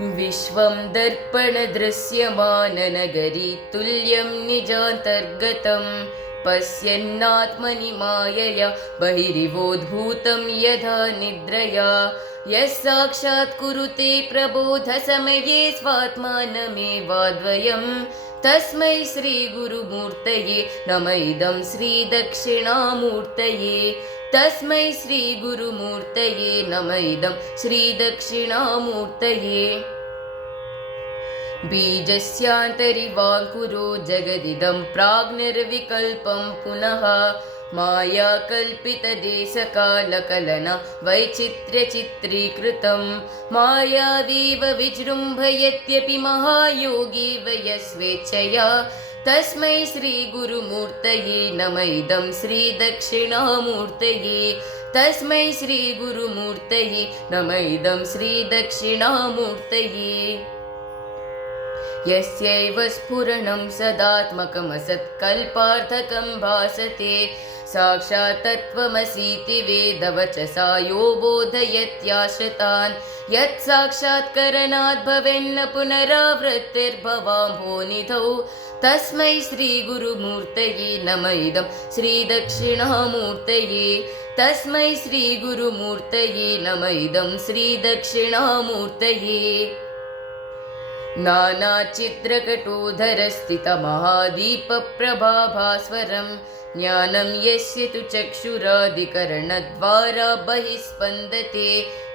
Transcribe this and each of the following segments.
विश्वं दर्पणदृश्यमाननगरी तुल्यं निजान्तर्गतं पश्यन्नात्मनि मायया बहिरिवोद्भूतं यथा निद्रया यः साक्षात् कुरुते प्रबोधसमये स्वात्मानमेवाद्वयं तस्मै श्रीगुरुमूर्तये नम इदं श्रीदक्षिणामूर्तये तस्मै श्रीगुरुमूर्तये नम इदं श्रीदक्षिणामूर्तये बीजस्यान्तरिवाङ्कुरो जगदिदं प्राग्निर्विकल्पं पुनः मायाकल्पितदेशकालकलना वैचित्र्यचित्रीकृतं मायावीव विजृम्भयत्यपि महायोगी वयस्वेच्छया तस्मै श्रीगुरुमूर्तये नम इदं श्रीदक्षिणामूर्तये तस्मै श्रीगुरुमूर्तये नम इदं श्रीदक्षिणामूर्तये यस्यैव स्फुरणं सदात्मकमसत्कल्पार्थकं भासते साक्षात् तत्त्वमसीति वेदवचसा यो बोधयत्याश्रितान् यत् साक्षात्करणात् भवेन्न पुनरावृत्तिर्भवाम्भोनिधौ तस्मै श्रीगुरुमूर्तये नम इदं श्रीदक्षिणामूर्तये तस्मै श्रीगुरुमूर्तये नम इदं श्रीदक्षिणामूर्तये नानाचित्रकटोधरस्थितमहादीपप्रभाभास्वरं ज्ञानं यस्य तु चक्षुरादिकरणद्वारा बहिः स्पन्दते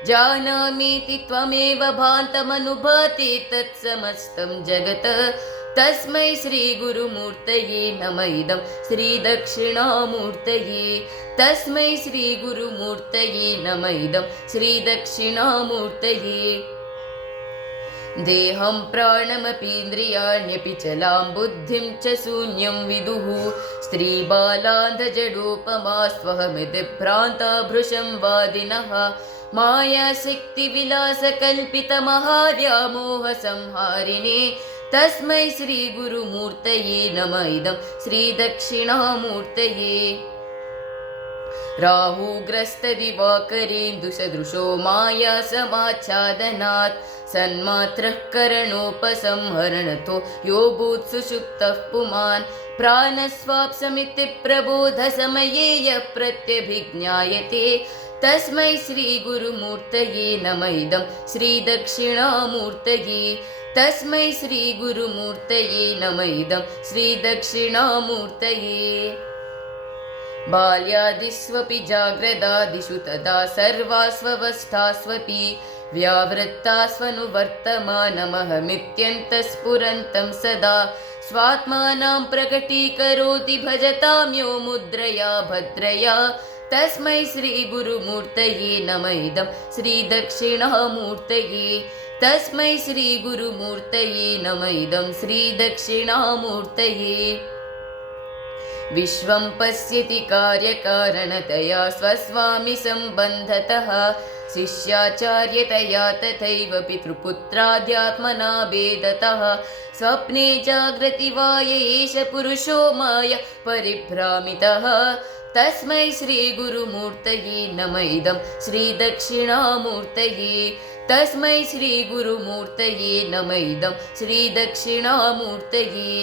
जानामीति त्वमेव भान्तमनुभाति तत्समस्तं जगत् तस्मै श्रीगुरुमूर्तये नम इदं श्रीदक्षिणामूर्तये तस्मै श्रीगुरुमूर्तये नम इदं श्रीदक्षिणामूर्तये देहं प्राणमपीन्द्रियाण्यपि चलां बुद्धिं च शून्यं विदुः स्त्रीबालान्धजडोपमास्त्वहमिति भ्रान्ता भृशं वादिनः मायाशक्तिविलासकल्पितमहाव्यामोहसंहारिणे तस्मै श्रीगुरुमूर्तये नम इदं श्रीदक्षिणामूर्तये राहुग्रस्तदिवाकरेन्दुसदृशो मायासमाच्छादनात् सन्मात्रः करणोपसंहरणतो यो भूत्सुषुप्तः पुमान् प्राणस्वाप्समिति प्रबोधसमये यः प्रत्यभिज्ञायते तस्मै श्रीगुरुमूर्तये नम इदं श्रीदक्षिणामूर्तये तस्मै श्रीगुरुमूर्तये नम इदं श्रीदक्षिणामूर्तये बाल्यादिष्वपि जाग्रदादिषु तदा सर्वास्वस्थास्वपि व्यावृत्तास्वनुवर्तमानमहमित्यन्तस्फुरन्तं सदा स्वात्मानं प्रकटीकरोति भजतां यो मुद्रया भद्रया तस्मै श्रीगुरुमूर्तये नम इदं श्रीदक्षिणामूर्तये तस्मै श्रीगुरुमूर्तये नम इदं श्रीदक्षिणामूर्तये विश्वं पश्यति कार्यकारणतया स्वस्वामि सम्बन्धतः शिष्याचार्यतया तथैव पितृपुत्राद्यात्मना भेदतः स्वप्ने जाग्रति वा एष पुरुषो माया परिभ्रामितः तस्मै श्रीगुरुमूर्तये नम इदं श्रीदक्षिणामूर्तये तस्मै श्रीगुरुमूर्तये नम इदं श्रीदक्षिणामूर्तये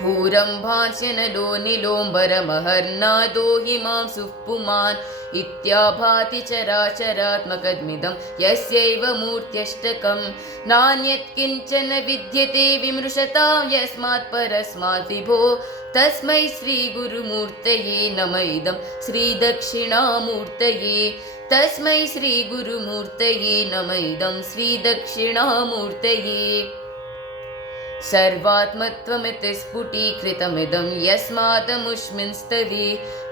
भूरम्भांस्यनलो निलोम्बरमहर्नादो हिमांशुः पुमान् इत्याभाति चराचरात्मकमिदं यस्यैव मूर्त्यष्टकं नान्यत् किञ्चन विद्यते विमृशतां यस्मात् परस्मात् विभो तस्मै श्रीगुरुमूर्तये नम इदं श्रीदक्षिणामूर्तये तस्मै श्रीगुरुमूर्तये नम इदं श्रीदक्षिणामूर्तये सर्वात्मत्वमिति स्फुटीकृतमिदं यस्मादमुष्मिन् स्तवे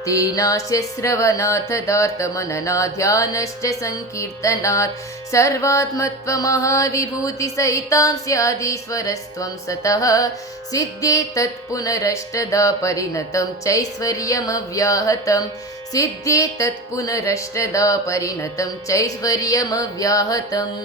तेनास्य श्रवणार्थदार्थमननाध्यानश्च संकीर्तनात् सर्वात्मत्वमहाविभूतिसहितां स्यादीश्वरस्त्वं सतः सिद्धे तत्पुनरष्टदा परिणतं चैश्वर्यमव्याहतं सिद्धे तत्पुनरष्टदा परिणतं चैश्वर्यमव्याहतम्।